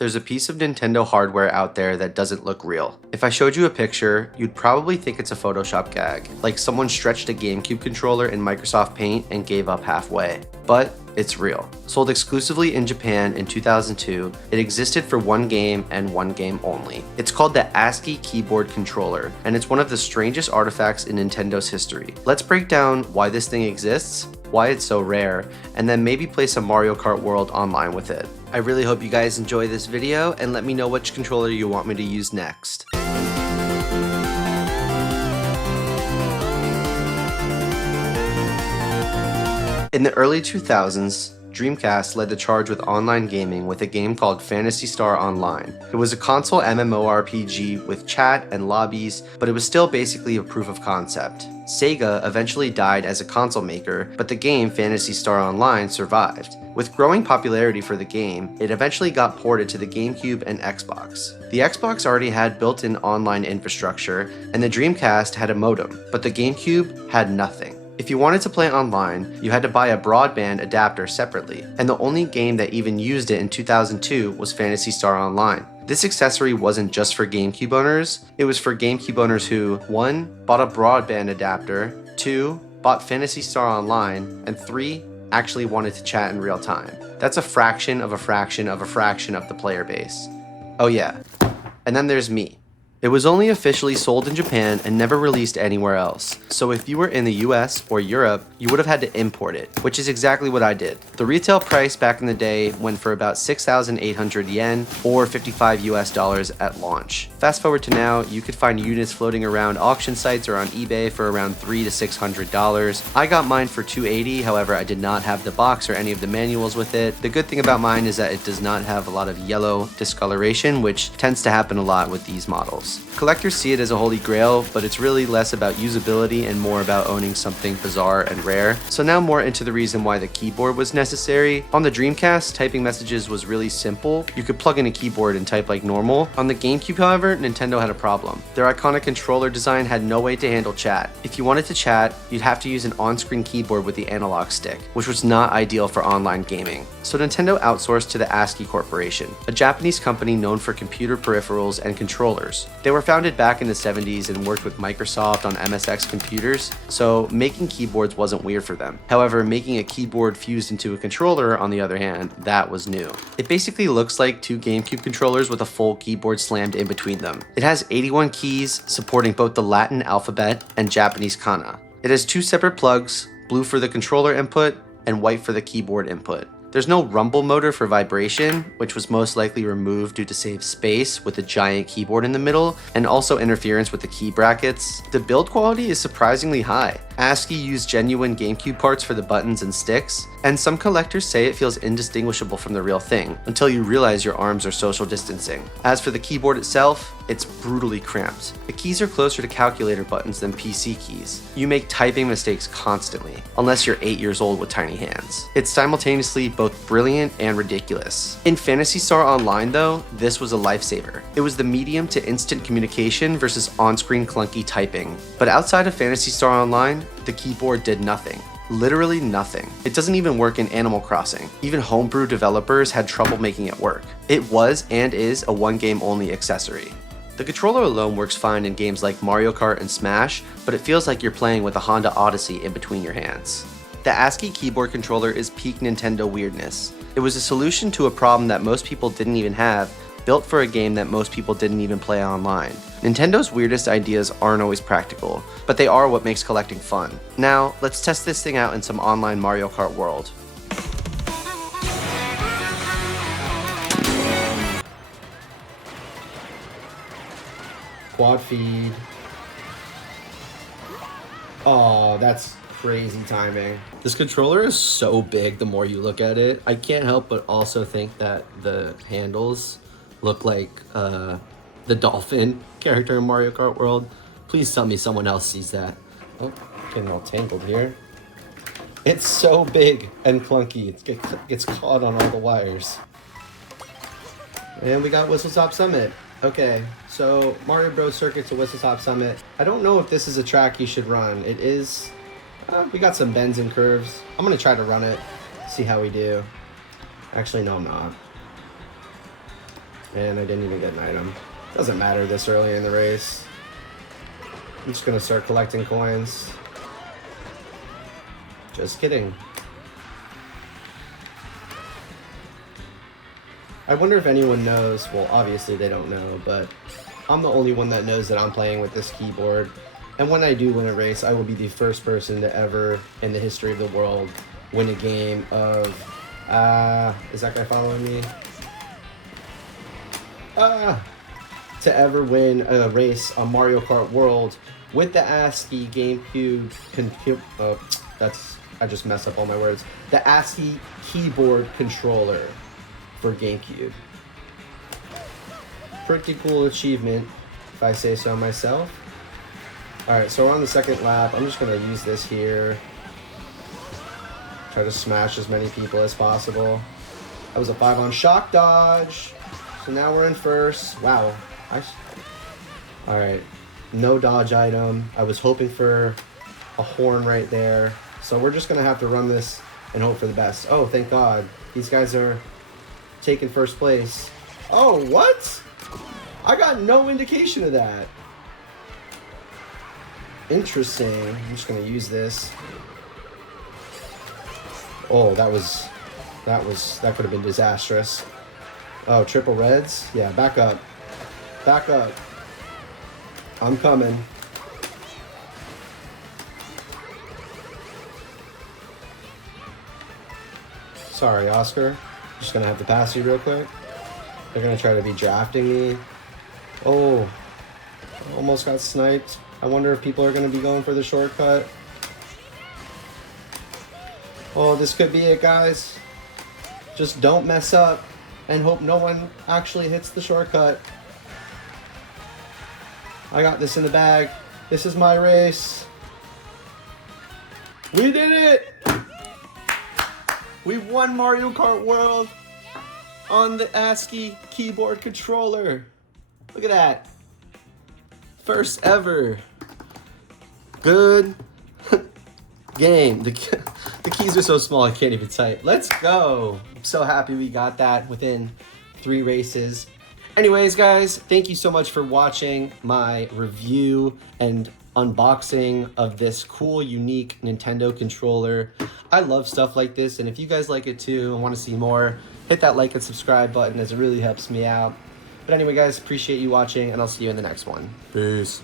There's a piece of Nintendo hardware out there that doesn't look real. If I showed you a picture, you'd probably think it's a Photoshop gag, like someone stretched a GameCube controller in Microsoft Paint and gave up halfway. But it's real. Sold exclusively in Japan in 2002, it existed for one game and one game only. It's called the ASCII Keyboard Controller, and it's one of the strangest artifacts in Nintendo's history. Let's break down why this thing exists, why it's so rare, and then maybe play some Mario Kart World online with it. I really hope you guys enjoy this video and let me know which controller you want me to use next. In the early 2000s, Dreamcast led the charge with online gaming with a game called Phantasy Star Online. It was a console MMORPG with chat and lobbies, but it was still basically a proof of concept. Sega eventually died as a console maker, but the game Phantasy Star Online survived. With growing popularity for the game, it eventually got ported to the GameCube and Xbox. The Xbox already had built-in online infrastructure, and the Dreamcast had a modem, but the GameCube had nothing. If you wanted to play online, you had to buy a broadband adapter separately, and the only game that even used it in 2002 was Phantasy Star Online. This accessory wasn't just for GameCube owners, it was for GameCube owners who 1. Bought a broadband adapter, 2. Bought Phantasy Star Online, and 3. Actually wanted to chat in real time. That's a fraction of a fraction of a fraction of the player base. Oh yeah, and then there's me. It was only officially sold in Japan and never released anywhere else. So if you were in the US or Europe, you would have had to import it, which is exactly what I did. The retail price back in the day went for about 6,800 yen or $55 US at launch. Fast forward to now, you could find units floating around auction sites or on eBay for around $300 to $600. I got mine for $280, however I did not have the box or any of the manuals with it. The good thing about mine is that it does not have a lot of yellow discoloration, which tends to happen a lot with these models. Collectors see it as a holy grail, but it's really less about usability and more about owning something bizarre and rare. So now more into the reason why the keyboard was necessary. On the Dreamcast, typing messages was really simple. You could plug in a keyboard and type like normal. On the GameCube, however, Nintendo had a problem. Their iconic controller design had no way to handle chat. If you wanted to chat, you'd have to use an on-screen keyboard with the analog stick, which was not ideal for online gaming. So Nintendo outsourced to the ASCII Corporation, a Japanese company known for computer peripherals and controllers. They were founded back in the 70s and worked with Microsoft on MSX computers, so making keyboards wasn't weird for them. However, making a keyboard fused into a controller, on the other hand, that was new. It basically looks like two GameCube controllers with a full keyboard slammed in between them. It has 81 keys, supporting both the Latin alphabet and Japanese kana. It has two separate plugs, blue for the controller input and white for the keyboard input. There's no rumble motor for vibration, which was most likely removed due to save space with a giant keyboard in the middle, and also interference with the key brackets. The build quality is surprisingly high. ASCII used genuine GameCube parts for the buttons and sticks, and some collectors say it feels indistinguishable from the real thing, until you realize your arms are social distancing. As for the keyboard itself, it's brutally cramped. The keys are closer to calculator buttons than PC keys. You make typing mistakes constantly, unless you're 8 years old with tiny hands. It's simultaneously both brilliant and ridiculous. In Phantasy Star Online though, this was a lifesaver. It was the medium to instant communication versus on-screen clunky typing. But outside of Phantasy Star Online, the keyboard did nothing. Literally nothing. It doesn't even work in Animal Crossing. Even homebrew developers had trouble making it work. It was and is a one-game only accessory. The controller alone works fine in games like Mario Kart and Smash, but it feels like you're playing with a Honda Odyssey in between your hands. The ASCII Keyboard Controller is peak Nintendo weirdness. It was a solution to a problem that most people didn't even have, built for a game that most people didn't even play online. Nintendo's weirdest ideas aren't always practical, but they are what makes collecting fun. Now, let's test this thing out in some online Mario Kart World. Quad feed. Oh, that's crazy timing. This controller is so big the more you look at it. I can't help but also think that the handles look like the dolphin character in Mario Kart World. Please tell me someone else sees that. Oh, getting all tangled here. It's so big and clunky. It's caught on all the wires. And we got Whistle Stop Summit. Okay, so Mario Bros. Circuit to Whistle Stop Summit. I don't know if this is a track you should run. It is, we got some bends and curves. I'm gonna try to run it, see how we do. Actually, no, I'm not. And I didn't even get an item. Doesn't matter this early in the race. I'm just gonna start collecting coins. Just kidding. I wonder if anyone knows, well obviously they don't know, but I'm the only one that knows that I'm playing with this keyboard. And when I do win a race, I will be the first person to ever, in the history of the world, win a game of, is that guy following me? To ever win a race on Mario Kart World with the ASCII gamecube, I just messed up all my words. The ASCII Keyboard Controller for GameCube. Pretty cool achievement, if I say so myself. Alright, so we're on the second lap. I'm just going to use this here. Try to smash as many people as possible. That was a 5 on shock dodge. So now we're in first. Wow. Alright, no dodge item. I was hoping for a horn right there. So we're just going to have to run this and hope for the best. Oh, thank God. These guys are taking first place. Oh, what? I got no indication of that. Interesting. I'm just going to use this. Oh, that could have been disastrous. Oh, triple reds? Yeah, back up. Back up. I'm coming. Sorry, Oscar. Just gonna have to pass you real quick. They're gonna try to be drafting me. Oh, almost got sniped. I wonder if people are gonna be going for the shortcut. Oh, this could be it, guys. Just don't mess up and hope no one actually hits the shortcut. I got this in the bag. This is my race. We did it! We won Mario Kart World on the ASCII Keyboard Controller. Look at that. First ever. Good game. The keys are so small I can't even type. Let's go. I'm so happy we got that within 3 races. Anyways, guys, thank you so much for watching my review and unboxing of this cool, unique Nintendo controller. I love stuff like this, and if you guys like it too and want to see more, hit that like and subscribe button as it really helps me out. But anyway, guys, appreciate you watching, and I'll see you in the next one. Peace.